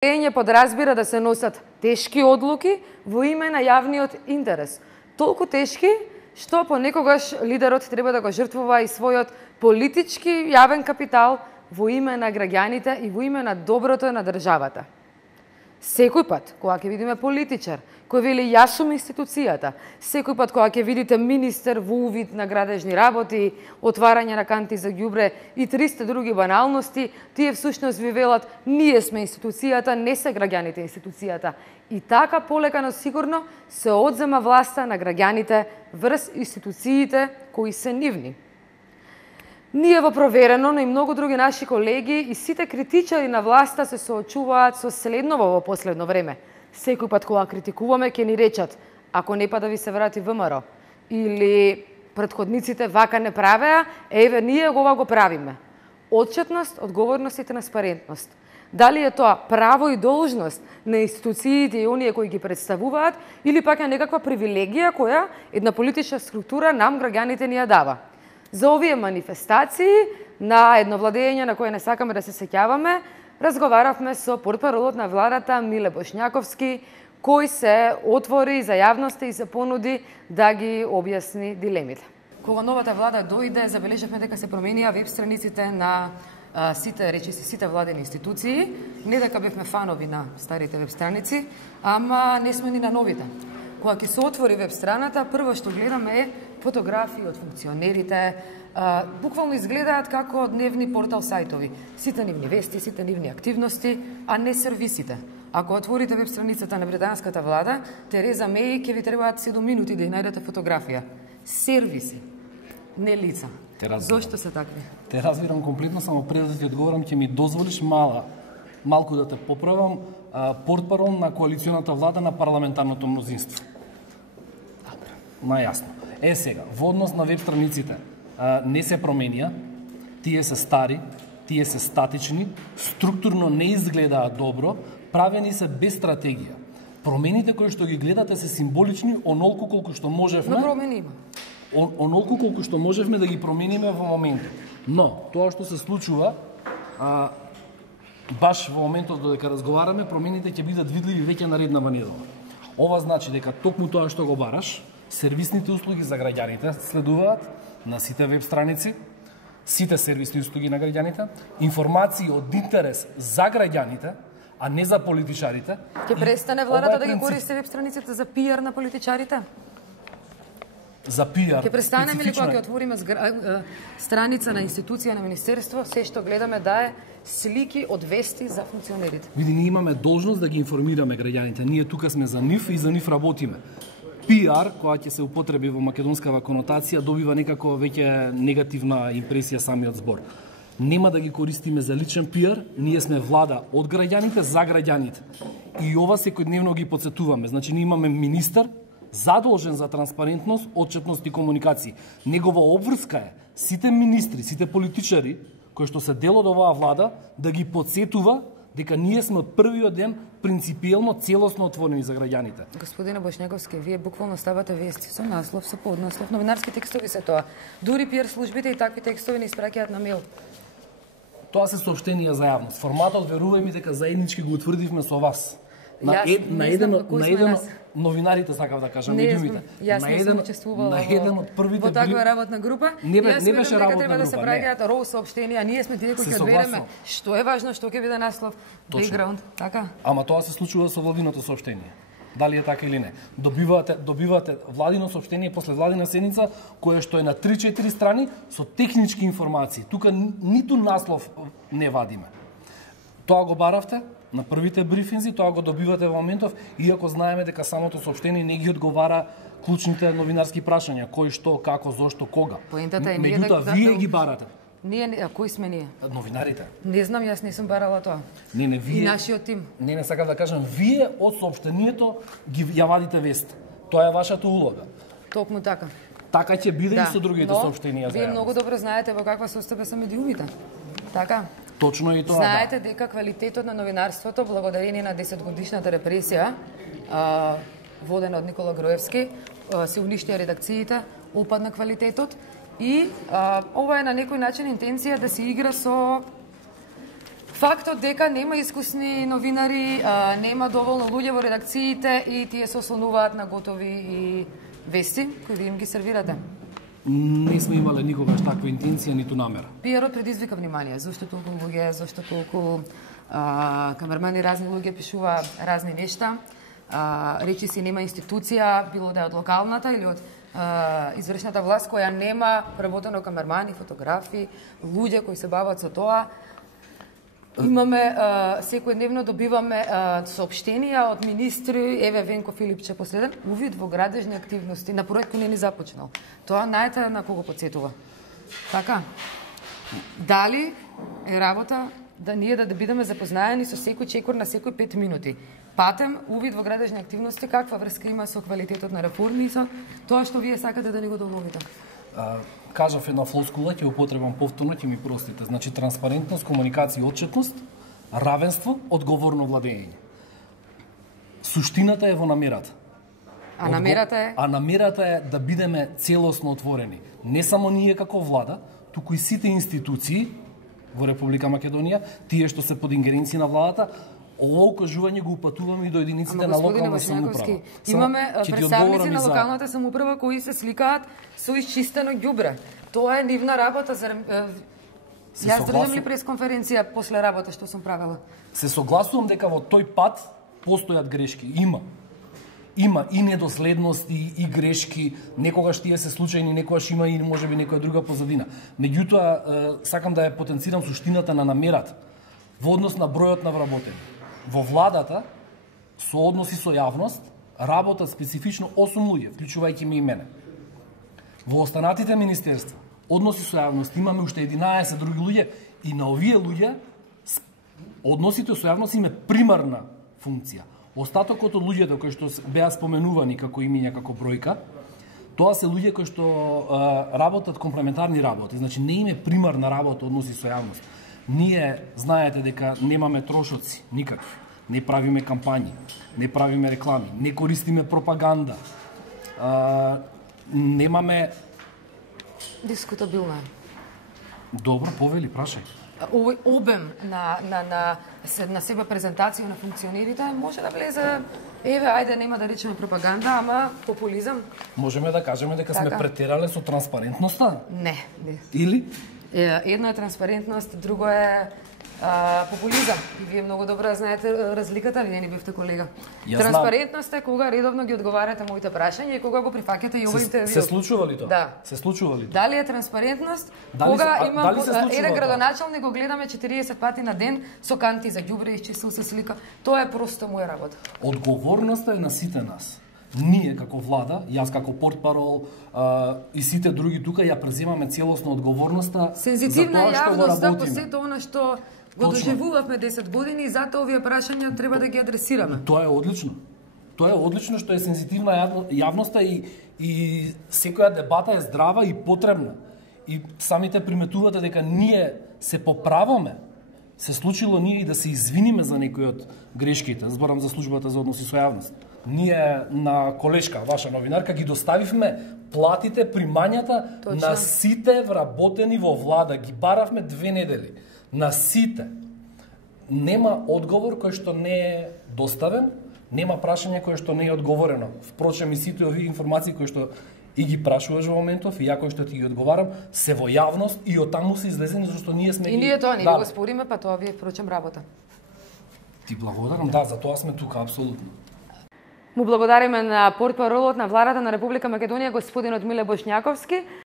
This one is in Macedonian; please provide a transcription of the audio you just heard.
Поверење подразбира да се носат тешки одлуки во име на јавниот интерес. Толку тешки, што понекогаш лидерот треба да го жртвува и својот политички јавен капитал во име на граѓаните и во име на доброто на државата. Секој пат, кога ќе видиме политичар, кој вели јас сум институцијата, секој пат кога ќе видите министер во увид на градежни работи, отварање на канти за ѓубре и 300 други баналности, тие всушност ви велат ние сме институцијата, не се граѓаните институцијата. И така полека но сигурно се одзема власта на граѓаните врз институциите кои се нивни. Ние во Проверено, но и многу други наши колеги и сите критичари на власта се соочуваат со следново во последно време. Секој пат кога критикуваме ќе ни речат: ако не па да ви се врати ВМРО, или претходниците вака не правеа, еве ние ова го правиме. Отчетност, одговорност и транспарентност. Дали е тоа право и должност на институциите и оние кои ги представуваат, или пак е некаква привилегија која една политичка структура нам граѓаните ни ја дава. За овие манифестации на едно владење на кое не сакаме да се сеќаваме, разговаравме со портпаролот на владата Миле Бошњаковски, кој се отвори за јавноста и се понуди да ги објасни дилемите. Кога новата влада дојде, забележавме дека се променија веб страниците на сите владени институции. Не дека бевме фанови на старите веб страници, ама не сме ни на новите. Кога ќе се отвори веб страната, прво што гледаме е фотографии од функционерите, буквално изгледаат како дневни портал сајтови. Сите нивни вести, сите нивни активности, а не сервисите. Ако отворите веб страницата на британската влада, Тереза Меј ќе ви требаат 7 минути да ја најдете фотографија. Сервиси, не лица. Зошто се такви? Те разбирам комплетно, само пред да ти одговорам ќе ми дозволиш малку да те поправам, портпарол на коалиционата влада на парламентарното мнозинство. Најасно. Сега, во однос на веб страниците, не се променија, тие се стари, тие се статични, структурно не изгледаат добро, правени се без стратегија. Промените кои што ги гледате се символични, онолку колку што можевме. Но промени има. Онолку колку што можевме да ги промениме во моментот. Но тоа што се случува, баш во моментот додека разговараме, промените ќе бидат видливи веќе нареднава недела. Ова значи дека токму тоа што го бараш, сервисните услуги за граѓаните следуваат на сите веб страници, сите сервисни услуги на граѓаните, информации од интерес за граѓаните, а не за политичарите. Ќе престане владата да ги користи веб страниците за пиар на политичарите? За пиар. Ќе престанеме ли кога ќе отвориме страница на институција на министерство, се што гледаме да е слики од вести за функционерите? Види, ние имаме должност да ги информираме граѓаните. Ние тука сме за нив и за нив работиме. Пиар, која ќе се употреби во македонскава конотација, добива некако веќе негативна импресија самиот збор. Нема да ги користиме за личен пиар, ние сме влада од граѓаните за граѓаните. И ова секојдневно ги потсетуваме. Значи, ние имаме министер задолжен за транспарентност, отчетност и комуникација. Негова обврска е сите министри, сите политичари кои што се дел од оваа влада да ги потсетува дека ние сме од првиот ден принципиелно целосно отворени за граѓаните. Господине Бошњаковски, вие буквално ставате вести со наслов, со поднаслов, новинарски текстови се тоа. Дури пиар службите и такви текстови не испраќаат на мејл. Тоа се соопштенија за јавност. Форматот, верувај ми дека заеднички го утврдивме со вас. На еден новинарите сакав да кажам, медиумите. Јас не сум учествувала во таква работна група. Не беше работна група. Треба да се праќаат роу соопштенија, ние сме тие кои ќе одбереме што е важно, што ќе биде наслов, бекграунд, така? Ама тоа се случува со владиното соопштение. Дали е така или не? Добивате владино соопштение после владина седница, кое што е на 3-4 страни со технички информации. Тука ниту наслов не вадиме. Тоа го баравте на првите брифинзи, тоа го добивате во моментов, иако знаеме дека самото соопштение не ги одговара клучните новинарски прашања, кој, што, како, зошто, кога. Поентата е меѓутоа вие ги барате. Ние, кои сме ние? Новинарите. Не знам, јас не сум барала тоа. Не, вие. И нашиот тим. Не сакам да кажам, вие од соопштението ја вадите вест. Тоа е вашата улога. Токму така. Така ќе биде и со другите соопштенија за јавност. Вие многу добро знаете во каква состојба се медиумите. Така? Точно и тоа. Знаете дека квалитетот на новинарството, благодарение на 10-годишната репресија, водена од Никола Груевски, се уништија редакциите, опадна квалитетот и ова е на некој начин интенција да се игра со Фактот дека нема искусни новинари, нема доволно луѓе во редакциите и тие се ослонуваат на готови и вести кои ви им ги сервирате. Не сме имале никогаш таква интенција ниту намера. Пиерот предизвика внимание, зашто толку луѓе, зашто толку камермани, разни луѓе пишува разни нешта. Речи си нема институција, било да е од локалната или од извршната власт која нема преработено камермани, фотографи, луѓе кои се бават со тоа. Имаме, секојдневно добиваме соопштенија од министри, еве Венко Филипче последен, увид во градежни активности, на проект кој не ни започнал. Тоа најте на кого потсетува. Така, дали е работа да ние да бидеме запознаени со секој чекор на секој 5 минути? Патем, увид во градежни активности, каква врска има со квалитетот на реформи и со тоа што вие сакате да ни го доловите? Кажав една флоскула, ќе употребам повторно, ќе ми простите. Значи, транспарентност, комуникација, отчетност, равенство, одговорно владење. Суштината е во намерата. А намерата е? А намерата е да бидеме целосно отворени. Не само ние како влада, туку и сите институции во Република Македонија, тие што се под ингеренција на владата, ово укажување го упатуваме и до единиците на локална самоуправа. Имаме представници на локалната самоуправа кои се сликаат со исчистено ѓубре. Тоа е нивна работа за Јас држам ли пресконференција после работа што сум правила? Се согласувам дека во тој пат постојат грешки. Има и недоследности и грешки, некогаш тие се случајни, некогаш има и можеби некоја друга позадина. Меѓутоа, сакам да ја потенцирам суштината на намерата во однос на бројот на вработени. Во владата, со односи со јавност, работат специфично 8 луѓе, вклучувајќи ми и мене. Во останатите министерства, односи со јавност, имаме уште 11 други луѓе и на овие луѓе односите со јавност име примарна функција. Остатокот од луѓето кои што беа споменувани како имиња, како бројка, тоа се луѓе кои што работат комплементарни работи, значи не име примарна работа односи со јавност. Ние знаете дека немаме трошоци никакви, не правиме кампањи, не правиме реклами, не користиме пропаганда, немаме... Дискутабилно е. Добро, повели, прашај. Овој обем на себе презентација на функционерите може да влезе, еве, ајде, нема да речеме пропаганда, ама популизам. Можеме да кажеме дека сме претерале со транспарентноста? Не. Или? Едно е транспарентност, друго е популизам. И вие многу добро знаете разликата, ли не бевте колега? Транспарентност е кога редовно ги одговарате моите прашања и кога го прифаќате и овој интервју. Се случува ли тоа? Да. Се случува ли тоа? Дали е транспарентност? Кога има еден градоначалник го гледаме 40 пати на ден со канти за ѓубре исчистил се слика. Тоа е просто моја работа. Одговорноста е на сите нас. Ние како влада, јас како портпарол и сите други тука ја преземаме целосно одговорноста сензитивна за тоа што го јавност за работиме. сето она што го доживувавме 10 години и затоа овие прашања треба да ги адресираме. Тоа е одлично. Тоа е одлично што е сензитивна јавноста и секоја дебата е здрава и потребна. И самите приметувате дека ние се поправаме. Се случило ние и да се извиниме за некои од грешките. Зборам за службата за односи со јавност. Ние на колешка, ваша новинарка, ги доставивме платите, примањата на сите вработени во влада. Ги баравме 2 недели. На сите. Нема одговор кој што не е доставен, нема прашање кое што не е одговорено. Впрочем, и сите овие информации кои што и ги прашуваш во моментов, и ја кој што ти ги одговарам, се во јавност и оттаму се излезени зашто ние сме и ние тоа не го спориме, па тоа ви е впрочем работа. Ти благодарам, да, за тоа сме тука апсолутно. Му благодариме на портпаролот на владата на Република Македонија господинот Миле Бошњаковски.